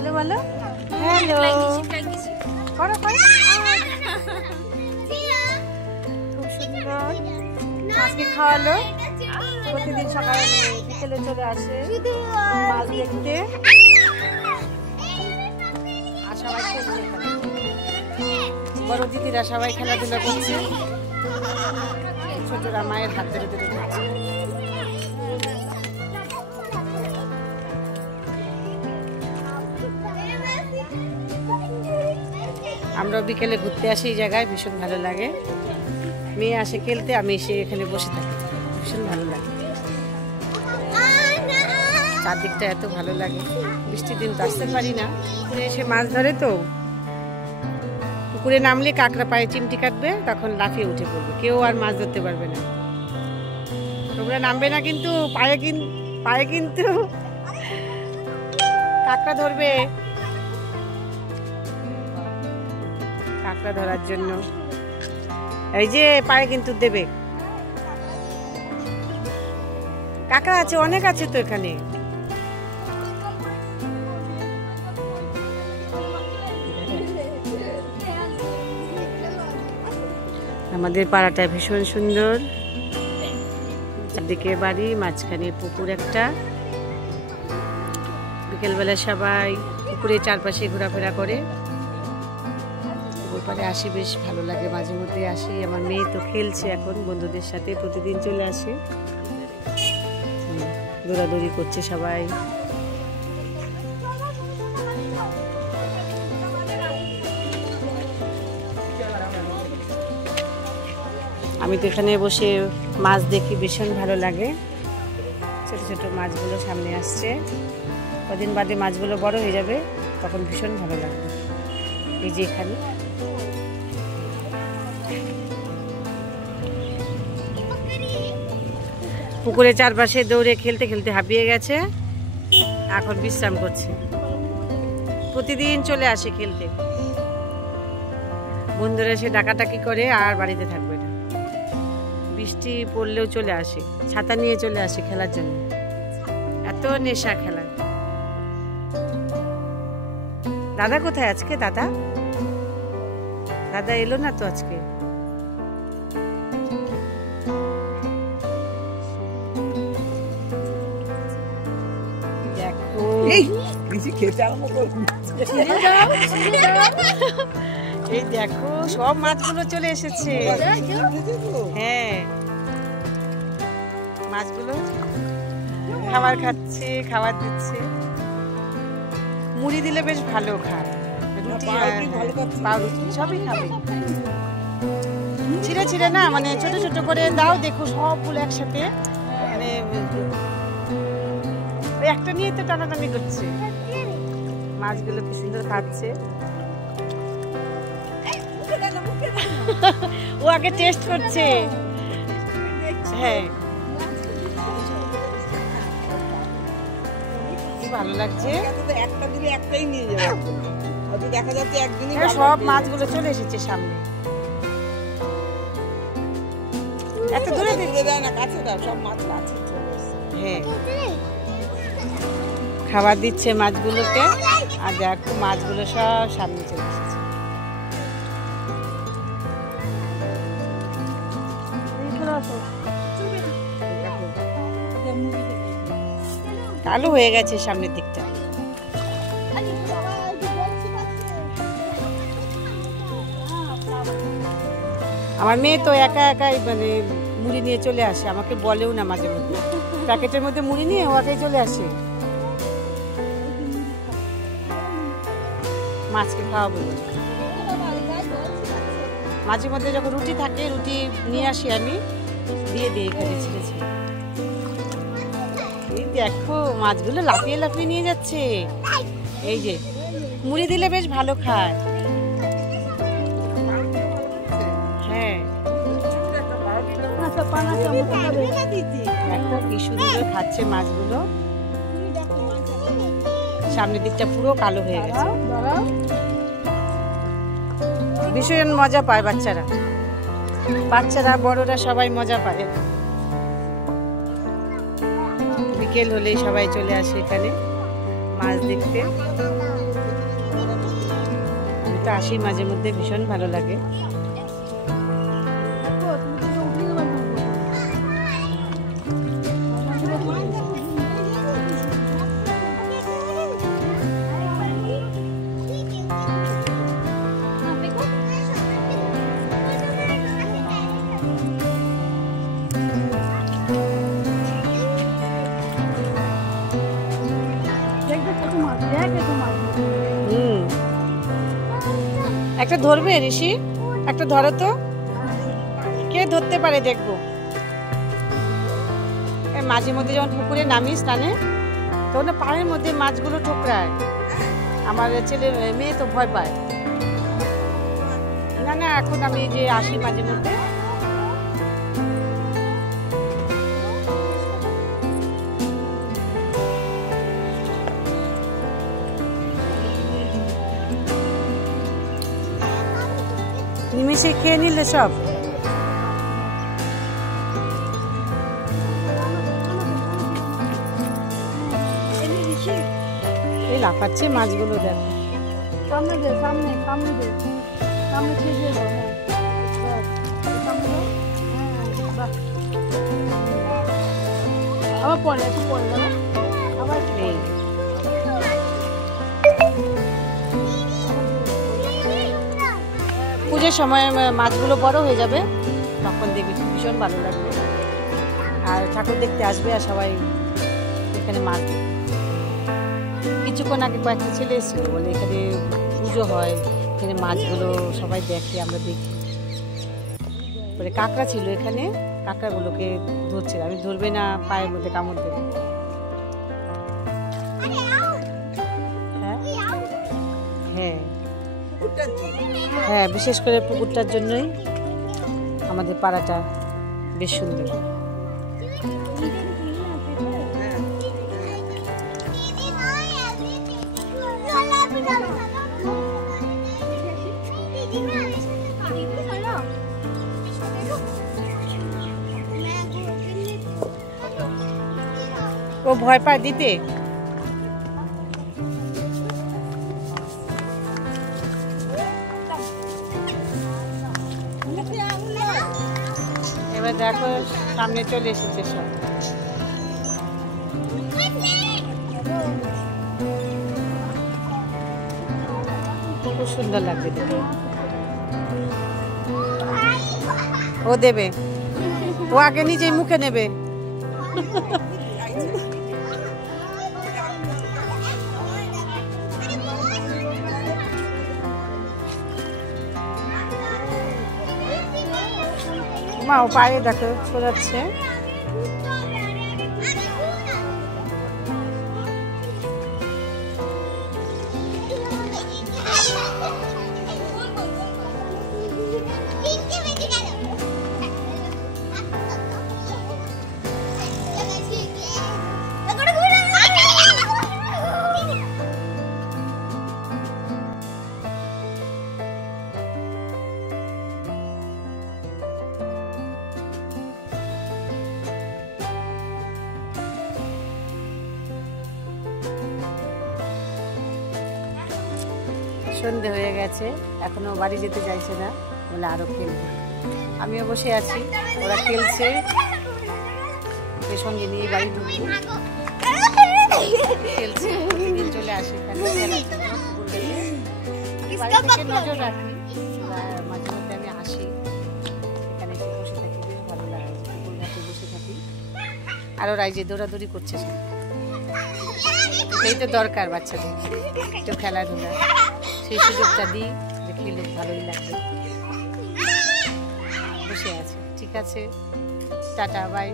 Hello বলো, hello করো করো। খুব সুন্দর আজকে খাওয়ালো। প্রতিদিন সকালে বিকেলে চলে আসে মাছ দেখতে। আর সবাই খেলছে, বড় দিদিরা সবাই খেলাধুলা করছে, ছোটরা মায়ের হাত ধরে ধরে খাচ্ছে। আমরা বিকেলে ঘুরতে আসি এই জায়গায়, ভীষণ ভালো লাগে। মেয়ে আসে খেলতে, আমি এসে এখানে বসে থাকি, ভীষণ ভালো লাগে। চারদিকটা এত ভালো লাগে। বৃষ্টির দিন তো আসতে পারি না। পুকুরে এসে মাছ ধরে তো, পুকুরে নামলে কাঁকড়া পায়ে চিমটি কাটবে, তখন লাফিয়ে উঠে পড়বে, কেউ আর মাছ ধরতে পারবে না। তোমরা নামবে না কিন্তু পায়ে কিন্তু কাঁকড়া ধরবে। কাঁকড়া ধরার জন্য এই যে পায়ে কিন্তু দেবে। কাঁকড়া আছে, অনেক আছে তো এখানে। আমাদের পাড়াটা ভীষণ সুন্দর, চারদিকে বাড়ি, মাঝখানে পুকুর একটা। বিকেলবেলা সবাই পুকুরের চারপাশে ঘোরাফেরা করে। ওপারে আসি, বেশ ভালো লাগে, মাঝে মধ্যে আসি। আমার মেয়ে তো খেলছে এখন বন্ধুদের সাথে, প্রতিদিন চলে আসে, দৌড়াদৌড়ি করছে সবাই। আমি তো এখানে বসে মাছ দেখি, ভীষণ ভালো লাগে। ছোট ছোট মাছগুলো সামনে আসছে, কদিন বাদে মাছগুলো বড় হয়ে যাবে, তখন ভীষণ ভালো লাগবে। এই যে এখানে পুকুরের চারপাশে দৌড়ে খেলতে খেলতে হাঁপিয়ে গেছে, এখন বিশ্রাম করছে। প্রতিদিন চলে আসে খেলতে, বন্ধুরা এসে ডাকাডাকি করে আর বাড়িতে থাকবে না। বৃষ্টি পড়লেও চলে আসে, ছাতা নিয়ে চলে আসে খেলার জন্য। এত নেশা খেলা। দাদা কোথায় আজকে? দাদা এলো না তো আজকে। দেখো এই দেখো সব মাছগুলো চলে এসেছে। হ্যাঁ, মাছগুলো খাবার খাচ্ছে, খাবার দিচ্ছে। মুড়ি দিলে বেশ ভালো খায়, রুটি পাউরুটি সবই খাবে। ছিঁড়ে ছিঁড়ে না, মানে ছোট ছোট করে দাও। দেখো সবগুলো একসাথে, মানে একটা নিয়ে তো টানাটানি করছে। মাছগুলো কি সুন্দর খাচ্ছে। ও আগে টেস্ট করছে। হ্যাঁ, ভালো লাগছে। একটা দিলে একটাই নিয়ে যাবে, দেখা যাচ্ছে একদিনই সব মাছগুলো চলে এসেছে সামনে। এত দূরে দেয় না, কাছে দাও, সব মাছ কাছে চলে এসেছে। হ্যাঁ, খাবার দিচ্ছে মাছগুলোকে। আর দেখো মাছগুলো সব সামনে চলে এসেছে। কালো হয়ে গেছে সামনের দিকটা। আমার মেয়ে তো একা একাই মানে মুড়ি নিয়ে চলে আসে, আমাকে বলেও না। মাঝে মধ্যে প্যাকেটের মধ্যে মুড়ি নিয়ে ও একাই চলে আসে। মাছকে খাওয়াবো। মাঝে মধ্যে যখন রুটি থাকে, রুটি নিয়ে আসি আমি, দিয়ে দিই এখানে ছিঁড়ে ছিঁড়ে। এই দেখো মাছগুলো লাফিয়ে লাফিয়ে নিয়ে যাচ্ছে। এই যে মুড়ি দিলে বেশ ভালো খায়। হ্যাঁ, কি সুন্দর খাচ্ছে মাছগুলো। সামনের দিকটা পুরো কালো হয়ে গেছে। ভীষণ মজা পায় বাচ্চারা বড়রা সবাই মজা পায়। বিকেল হলেই সবাই চলে আসে এখানে মাছ দেখতে। একটু আসি মাঝে মধ্যে, ভীষণ ভালো লাগে। একটা ধরবে ঋষি, একটা ধরো তো, কে ধরতে পারে দেখবো। মাঝে মধ্যে যখন পুকুরে নামি স্নানে, তখন পাড়ের মধ্যে মাছগুলো ঠোকরায়। আমার ছেলে মেয়ে তো ভয় পায়। না না, এখন আমি যে আসি মাঝে মধ্যে, নিমেষে খেয়ে নিলে সব। এই লাফাচ্ছে মাছগুলো, দেখো সামনে দে, সামনে সামনে দে, সামনে খেয়ে দে। আবার পরে একটু পরে যাবে, আবার এই পুজোর সময় মাছগুলো বড় হয়ে যাবে, তখন দেখবি ভীষণ ভালো লাগবে। আর ঠাকুর দেখতে আসবে আর সবাই এখানে মাছ দেখবে। কিছুক্ষণ আগে কয়েকটা ছেলে এসেছিল, বলে এখানে পুজো হয়, এখানে মাছগুলো সবাই দেখে, আমরা দেখি। বলে কাঁকড়া ছিল এখানে, কাঁকড়াগুলোকে ধরছে, আমি ধরবে না, পায়ের মধ্যে কামড় দেবে। হ্যাঁ হ্যাঁ, বিশেষ করে পুকুরটার জন্যই আমাদের পাড়াটা বেশ সুন্দর। ও ভয় পায় দিতে। এবার দেখো সামনে চলে এসেছে সব। খুব সুন্দর লাগবে দেখে। ও দেবে, ও আগে নিজেই মুখে নেবে। মা ও পায়ে দেখো ছোড়াচ্ছে। সন্ধে হয়ে গেছে, এখনো বাড়ি যেতে চাইছে না, বলে আরো খেলবে। আমিও বসে আছি, ওরা খেলছে, ওকে সঙ্গে নিয়ে বাড়ি ঢুকবো। খেলছে, প্রতিদিন চলে আসে এখানে খেলার জন্য। বাড়ি থেকে নজর রাখি, মাঝে মধ্যে আমি আসি, এখানে এসে বসে থাকি, বেশ ভালো লাগে। পুকুর ঘাটে বসে থাকি, আর ওরা এই যে দৌড়াদৌড়ি করছে সব। এটাই তো দরকার বাচ্চাদের, একটু খেলাধুলা, সেই সুযোগটা দিই যে খেলে ভালোই লাগবে। বসে আছে, ঠিক আছে, টাটা বাই।